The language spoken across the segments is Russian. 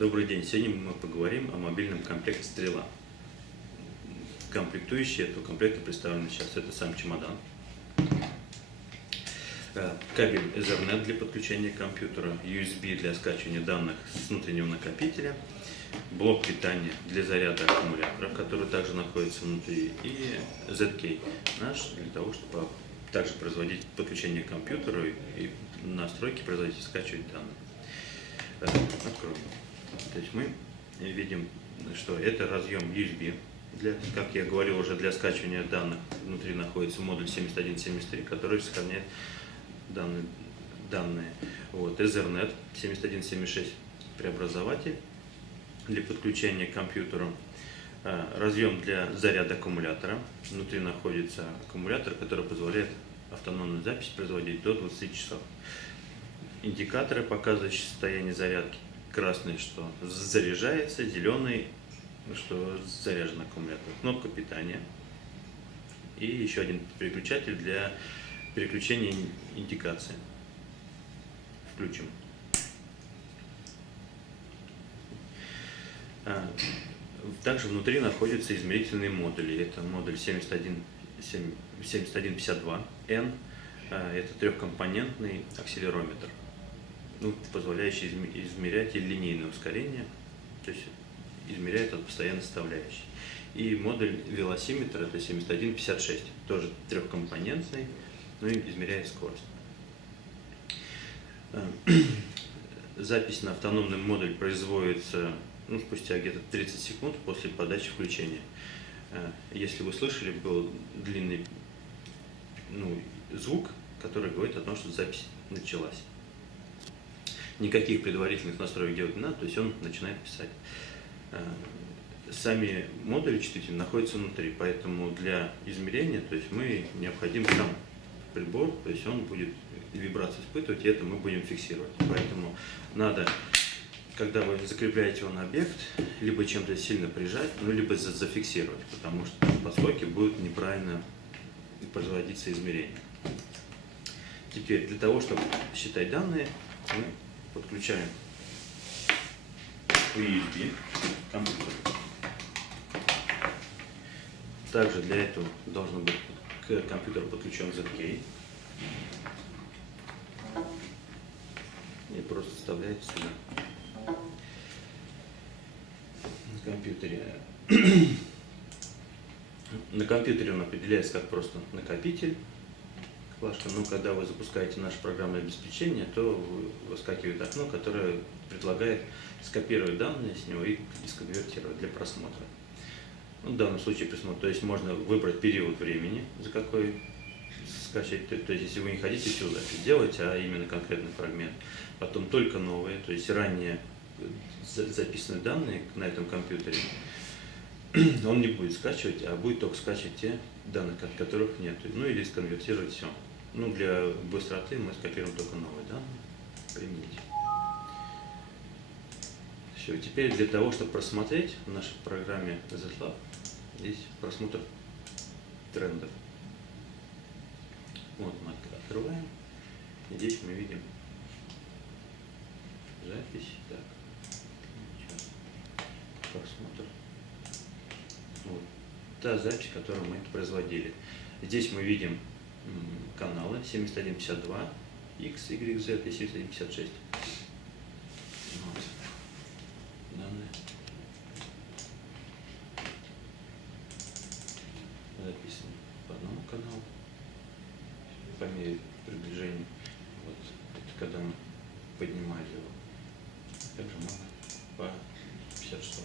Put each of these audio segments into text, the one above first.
Добрый день! Сегодня мы поговорим о мобильном комплекте «Стрела». Комплектующие этого комплекта представлены сейчас. Это сам чемодан, кабель Ethernet для подключения компьютера, USB для скачивания данных с внутреннего накопителя, блок питания для заряда аккумулятора, который также находится внутри, и ZK наш для того, чтобы также производить подключение к компьютеру и настройки производить и скачивать данные. Откроем. То есть мы видим, что это разъем USB, как я говорил уже, для скачивания данных. Внутри находится модуль 7173, который сохраняет данные. Ethernet 7176 преобразователь для подключения к компьютеру. Разъем для заряда аккумулятора. Внутри находится аккумулятор, который позволяет автономную запись производить до 20 часов. Индикаторы, показывающие состояние зарядки. Красный, что заряжается, зеленый, что заряжен аккумулятор. Кнопка питания и еще один переключатель для переключения индикации. Включим. Также внутри находятся измерительные модули. Это модуль 7152N. Это трехкомпонентный акселерометр, позволяющий измерять линейное ускорение, то есть измеряет от постоянной составляющей. И модуль велосиметр, это 7156, тоже трехкомпонентный, но и измеряет скорость. Запись на автономный модуль производится спустя где-то 30 секунд после подачи включения. Если вы слышали, был длинный звук, который говорит о том, что запись началась. Никаких предварительных настроек делать не надо, то есть он начинает писать. Сами модули чувствительные находятся внутри, поэтому для измерения, то есть мы необходим сам прибор, то есть он будет вибрацию испытывать, и это мы будем фиксировать. Поэтому надо, когда вы закрепляете его на объект, либо чем-то сильно прижать, либо зафиксировать, потому что по скойке будет неправильно производиться измерение. Теперь для того, чтобы считать данные, мы подключаем USB компьютер. Также для этого должен быть к компьютеру подключен ZK. И просто вставляете сюда. На компьютере он определяется как просто накопитель. Флешка. Но когда вы запускаете наше программное обеспечение, то выскакивает окно, которое предлагает скопировать данные с него и сконвертировать для просмотра. В данном случае просмотр, то есть можно выбрать период времени, за какой скачать, то есть если вы не хотите всю запись делать, а именно конкретный фрагмент, потом только новые, то есть ранее записанные данные на этом компьютере, он не будет скачивать, а будет только скачивать те данные, которых нет, или сконвертировать все. Для быстроты мы скопируем только новые данные. Применить. Все, теперь для того, чтобы просмотреть в нашей программе ZLab, здесь просмотр трендов. Мы открываем, и здесь мы видим запись. Так, просмотр. Та запись, которую мы производили. Здесь мы видим каналы 7152, X, Y, Z и 7156. Данные. Записаны по одному каналу. По мере приближения, это когда мы поднимали его. Также можно по 56.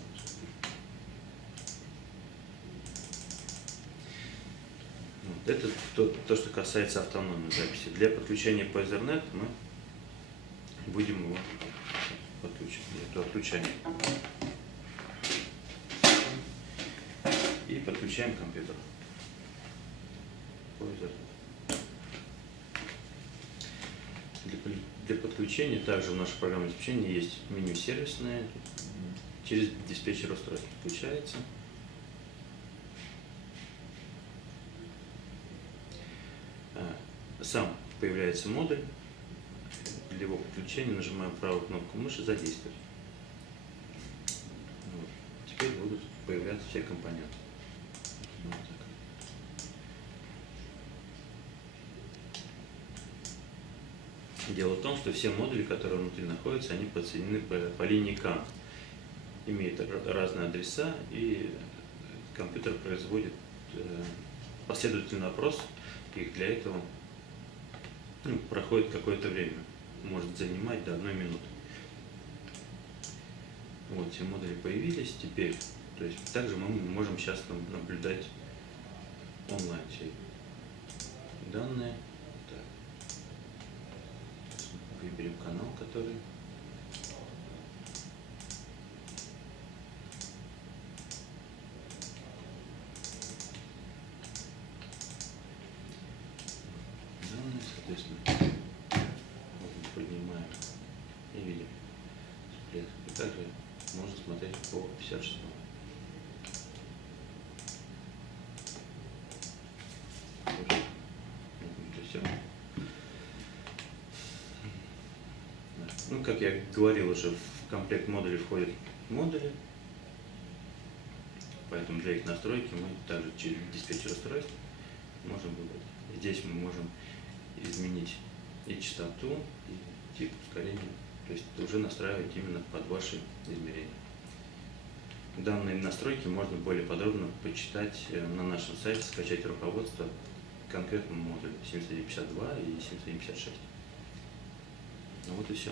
Это то, что касается автономной записи. Для подключения по Ethernet мы будем его подключить. Отключаем. И подключаем компьютер по Ethernet. Для подключения также в нашем программном обеспечении есть меню сервисное. Через диспетчер устройств подключается. Сам появляется модуль. Для его подключения нажимаем правую кнопку мыши «Задействовать». теперь будут появляться все компоненты. Вот так. Дело в том, что все модули, которые внутри находятся, они подсоединены по линии CAN, имеют разные адреса, и компьютер производит последовательный опрос, и для этого проходит какое-то время, может занимать до 1 минуты. Вот, все модули появились теперь, то есть также мы можем сейчас наблюдать онлайн все данные. Так. Выберем канал, который... Данные, соответственно, вот мы поднимаем и видим всплеск. И также можно смотреть по 56. Все. Ну, как я говорил уже, в комплект модулей входят модули, поэтому для их настройки мы также через диспетчер устройств можем выбрать. Здесь мы можем изменить и частоту, и тип ускорения, то есть уже настраивать именно под ваши измерения. Данные настройки можно более подробно почитать на нашем сайте, скачать руководство к конкретному модулю 7152 и 7156. Ну вот и все.